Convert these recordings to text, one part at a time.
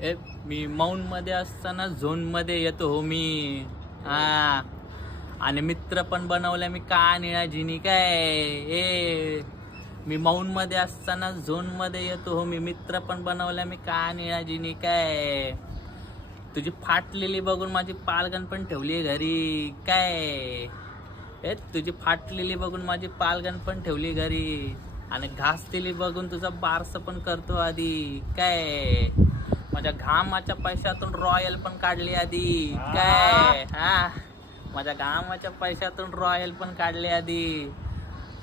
ए मी मौन मध्ये असताना झोन मध्ये येतो हो मी. हा, आणि मित्र पण बनवल्या मी का निळा जिनी काय. ए मी मौन मध्ये असताना झोन मध्ये येतो हो मी. मित्र पण बनवल्या मी का निळा जिनी काय. तुझी फाटलेली बघून माझी पालगण पण ठेवली घरी काय. ए तुझी फाटलेली बघून माझी पालगण पण ठेवली घरी. आणि घासलेली बघून तुझा बारस पण करतो आधी काय. माझ्या घामाच्या पैशातून रॉयल पण काढली आधी काय. हा, माझ्या घामाच्या पैशातून रॉयल पण काढले आधी.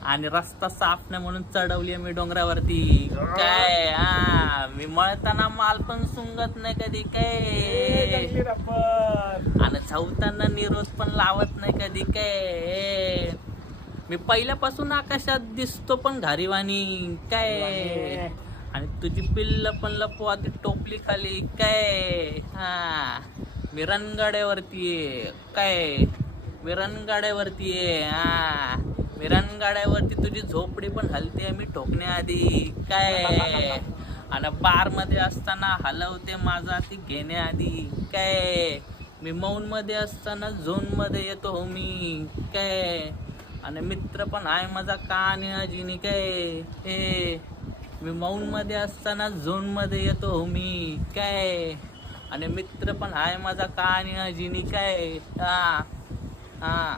आणि रस्ता साफ नाही म्हणून चढवली मी डोंगरावरती काय. हा, मी मळताना माल पण सुंगत नाही कधी काय. आणि झवताना निरोध पण लावत नाही कधी काय. मी पहिल्यापासून आकाशात दिसतो पण घारीवाणी काय. आणि तुझी पिल्ल पण लपवाती टोपली खाली काय. हा, मी रणगाड्यावरती आहे काय. मी रणगाड्यावरती आहे. हा, मी रणगाड्यावरती तुझी झोपडी पण हलते मी ठोकण्याआधी काय. आणि बार मध्ये असताना हलवते माझा ती घेण्याआधी काय. मी मौन मध्ये असताना झोन मध्ये येतो हो मी काय. आणि मित्र पण आहे माझा कान अजिनी काय. हे मी मौन मध्ये असताना झोन मध्ये येतो हो मी काय. आणि मित्र पण आहे माझा कान अजिनी काय. हा हा.